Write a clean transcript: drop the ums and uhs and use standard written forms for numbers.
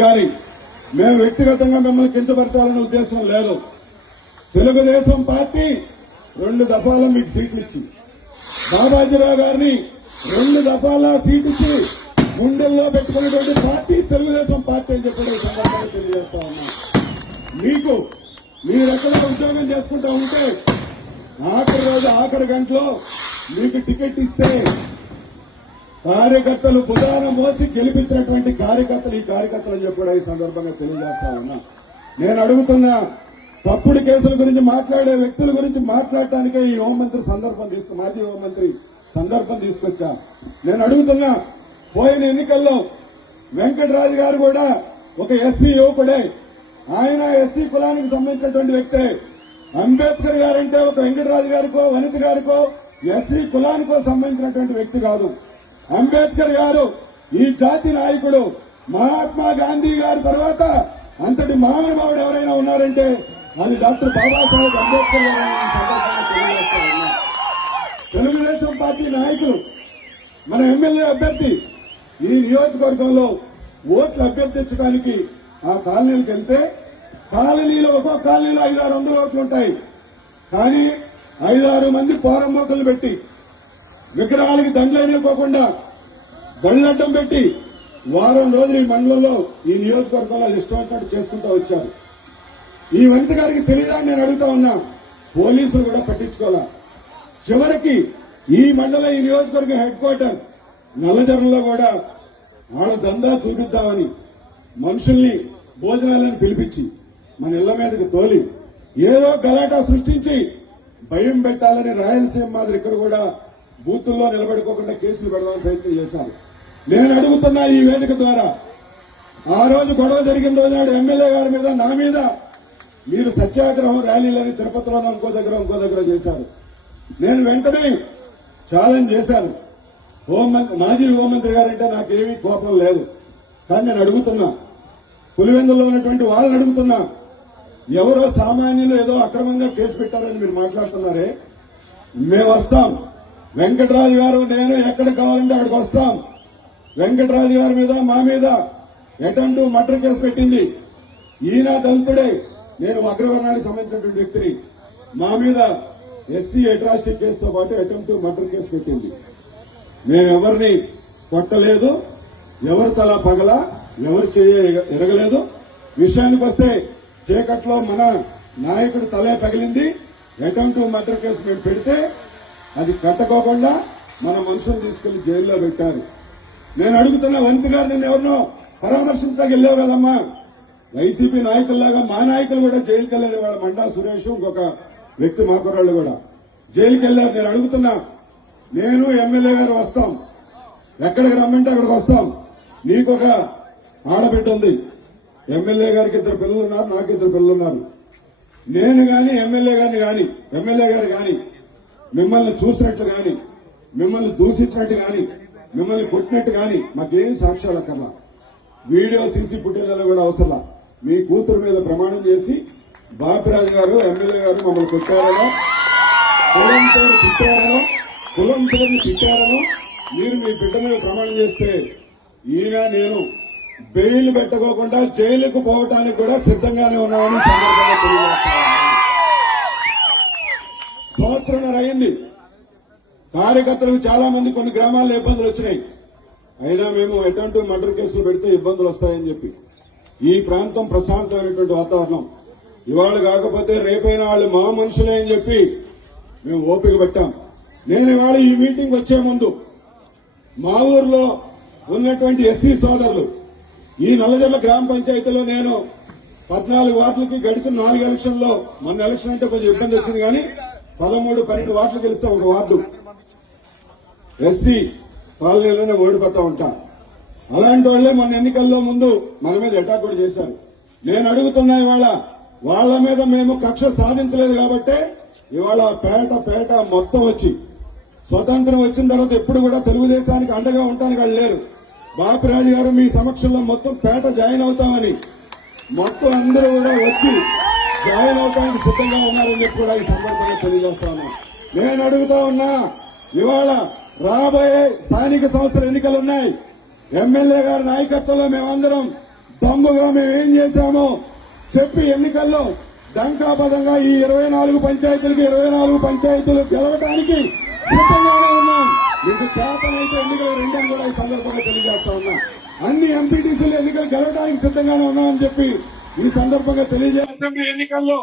గారి మేము వ్యక్తిగతంగా మిమ్మల్ని కించపరచాలనే ఉద్దేశం లేదు. తెలుగుదేశం పార్టీ 2 దఫాల మీకు సీట్లు ఇచ్చి బాబాజీరావు గారిని 2 దఫాల సీట్ ఇచ్చి గుండెల్లో పెట్టుకున్నటువంటి పార్టీ తెలుగుదేశం పార్టీ అని చెప్పి సందర్భంగా తెలియజేస్తా ఉన్నాం. మీరెక్కడ ఉద్యోగం చేసుకుంటా ఉంటే ఆఖరి రోజు ఆఖరి గంటలో మీకు టికెట్ ఇస్తే కార్యకర్తలు బుధాన మోసి గెలిపించినటువంటి కార్యకర్తలు ఈ కార్యకర్తలు అని చెప్పి ఈ సందర్భంగా తెలియజేస్తా ఉన్నా. నేను అడుగుతున్నా, తప్పుడు కేసుల గురించి మాట్లాడే వ్యక్తుల గురించి మాట్లాడటానికే ఈ హోంమంత్రి మాజీ హోంమంత్రి సందర్భం తీసుకొచ్చా. నేను అడుగుతున్నా, పోయిన ఎన్నికల్లో వెంకటరాజు గారు కూడా ఒక ఎస్సీ యువకుడే. ఆయన ఎస్సీ కులానికి సంబంధించినటువంటి వ్యక్తే. అంబేద్కర్ గారంటే ఒక వెంకటరాజు గారికో వనిత గారికో ఎస్సీ కులానికో సంబంధించినటువంటి వ్యక్తి కాదు. అంబేద్కర్ గారు ఈ జాతి నాయకుడు. మహాత్మా గాంధీ గారి తర్వాత అంతటి మహానుభావుడు ఎవరైనా ఉన్నారంటే అది డాక్టర్ బాబాసాహెబ్ అంబేద్కర్ గారు. తెలుగుదేశం పార్టీ నాయకులు, మన ఎమ్మెల్యే అభ్యర్థి ఈ నియోజకవర్గంలో ఓట్లు అభ్యర్థించడానికి ఆ కాలనీలకు వెళ్తే కాలనీలో ఒక్కొక్క కాలనీలో 500-600 ఓట్లు ఉంటాయి. కానీ 5-6 మంది పోరంబోకలు పెట్టి విగ్రహాలకి దండలేనివ్వకుండా బళ్ళడ్డం పెట్టి వారం రోజులు ఈ మండలంలో ఈ నియోజకవర్గంలో ఇష్టం వచ్చినట్టు చేసుకుంటూ వచ్చారు. ఈ వనిత గారికి తెలియదా నేను అడుగుతా ఉన్నా. పోలీసులు కూడా పట్టించుకోవాలా. చివరికి ఈ మండలం ఈ నియోజకవర్గం హెడ్ క్వార్టర్ నల్లజర్లలో కూడా వాళ్ళ దందా చూపిద్దామని మనుషుల్ని భోజనాలను పిలిపించి మన ఇళ్ల మీదకి తోలి ఏదో గలాటా సృష్టించి భయం పెట్టాలని రాయలసీమ మాదిరి ఇక్కడ కూడా బూతుల్లో నిలబడుకోకుండా కేసులు పెడదామని ప్రయత్నం చేశారు. నేను అడుగుతున్నా ఈ వేదిక ద్వారా, ఆ రోజు గొడవ జరిగిన రోజు నాడు ఎమ్మెల్యే గారి మీద నా మీద మీరు సత్యాగ్రహం ర్యాలీలని తిరుపతిలోనూ ఇంకో దగ్గర చేశారు. నేను వెంటనే ఛాలెంజ్ చేశాను. మాజీ హోంమంత్రి గారంటే నాకేమీ కోపం లేదు. కానీ నేను అడుగుతున్నా, పులివెందులో ఉన్నటువంటి వాళ్ళని అడుగుతున్నా, ఎవరో సామాన్యులు ఏదో అక్రమంగా కేసు పెట్టారని మీరు మాట్లాడుతున్నారే, మేము వస్తాం. వెంకటరాజు గారు నేను ఎక్కడికి కావాలంటే అక్కడికి వస్తాం. వెంకటరాజు గారి మీద మా మీద అటెంప్ట్ మర్డర్ కేసు పెట్టింది. ఈయన దళితుడే, నేను అగ్రవర్ణానికి సంబంధించినటువంటి వ్యక్తిని. మా మీద ఎస్సీ అట్రాసిటీ కేసుతో పాటు అటెంప్ట్ మర్డర్ కేసు పెట్టింది. మేమెవరిని కొట్టలేదు, ఎవరి తల పగల, ఎవరు ఎరగలేదు. విషయానికి వస్తే చీకట్లో మన నాయకుడు తలే పగిలింది. అటెంప్ట్ మర్డర్ కేసు మేము పెడితే అది కట్టుకోకుండా మన మనుషులను తీసుకెళ్లి జైల్లో పెట్టారు. నేను అడుగుతున్నా, వనిత గారు నిన్న ఎవరినో పరామర్శించడానికి వెళ్ళావు కదమ్మా. వైసీపీ నాయకుల్లాగా మా నాయకులు కూడా జైలుకి వెళ్లారు. వాళ్ళ మండా సురేష్ ఇంకొక వ్యక్తి మా కుర్రాళ్ళు కూడా జైలుకి వెళ్లారు. నేను అడుగుతున్నా, నేను ఎమ్మెల్యే గారు వస్తాం, ఎక్కడికి రమ్మంటే అక్కడికి వస్తాం. నీకొక ఆడబిడ్డ ఉంది, ఎమ్మెల్యే గారికి 2 పిల్లలు ఉన్నారు, నాకు 2 పిల్లలు ఉన్నారు. నేను గాని ఎమ్మెల్యే గారు గాని మిమ్మల్ని చూసినట్టు గాని, మిమ్మల్ని దూషించినట్టు గాని, మిమ్మల్ని కొట్టినట్టు గాని మాకేం సాక్ష్యాలు అక్కర్లా. వీడియో సీసీ ఫుటేజ్లో కూడా అవసరంలా. మీ కూతురు మీద ప్రమాణం చేసి బాపిరాజు గారు ఎమ్మెల్యే గారు మమ్మల్ని కొట్టారనో, కులంతో తిట్టారనో మీరు మీ బిడ్డ మీద ప్రమాణం చేస్తే ఈయన నేను బెయిల్ పెట్టుకోకుండా జైలుకు పోవటానికి కూడా సిద్ధంగానే ఉన్నామని సందర్భంగా తెలియజేస్తాను. సంవత్సరంన్నర అయింది. కార్యకర్తలకు చాలా మంది కొన్ని గ్రామాల్లో ఇబ్బందులు వచ్చినాయి. అయినా మేము అటెంప్ట్ మర్డర్ కేసులు పెడితే ఇబ్బందులు వస్తాయని చెప్పి ఈ ప్రాంతం ప్రశాంతమైనటువంటి వాతావరణం. ఇవాళ కాకపోతే రేపైనా వాళ్ళు మా మనుషులే అని చెప్పి మేము ఓపిక పెట్టాం. నేను ఇవాళ ఈ మీటింగ్ వచ్చే ముందు మా ఊర్లో ఉన్నటువంటి ఎస్సీ సోదరులు ఈ నల్లజర్ల గ్రామ పంచాయతీలో నేను 14 వార్డులకి గడిచిన 4 ఎలక్షన్లో, మొన్న ఎలక్షన్ అంటే కొంచెం ఇబ్బంది వచ్చింది కానీ 13-12 వార్డులు గెలిస్తే ఒక వార్డు ఎస్సీ కాలనీలోనే ఓడిపోతా ఉంటా. అలాంటి వాళ్లే మొన్న ఎన్నికల్లో ముందు మన మీద అటాక్ కూడా చేశారు. నేను అడుగుతున్నా, ఇవాళ వాళ్ల మీద మేము కక్ష సాధించలేదు కాబట్టే ఇవాళ పేట మొత్తం వచ్చి స్వతంత్రం వచ్చిన తర్వాత ఎప్పుడు కూడా తెలుగుదేశానికి అండగా ఉండటానికి వాళ్ళు లేరు. బాపిరాజు గారు మీ సమక్షంలో మొత్తం పేట జాయిన్ అవుతామని మొత్తం అందరూ కూడా వచ్చి జాయిన్ అవడానికి సిద్ధంగా ఉన్నారని చెప్పి కూడా ఈ సందర్భంగా తెలియజేస్తా ఉన్నా. నేను అడుగుతా ఉన్నా, ఇవాళ రాబోయే స్థానిక సంస్థల ఎన్నికలు ఉన్నాయి. ఎమ్మెల్యే గారి నాయకత్వంలో మేమందరం దమ్ముగా మేమేం చేశామో చెప్పి ఎన్నికల్లో డంకాపదంగా ఈ 24 పంచాయతీలకు 24 పంచాయతీలు గెలవడానికి సిద్ధంగానే ఉన్నాం. మీకు చేతనైతే ఎన్నికలు రెండని కూడా ఈ సందర్భంగా తెలియజేస్తా ఉన్నా. అన్ని ఎంపీటీసీలు ఎన్నికలు గెలవడానికి సిద్ధంగానే ఉన్నామని చెప్పి ఈ సందర్భంగా తెలియజేస్తాం. ఎన్నికల్లో